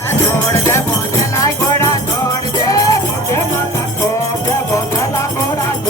ઘોડા ઘોડ દે ઘોડા ઘોડા ઘોડા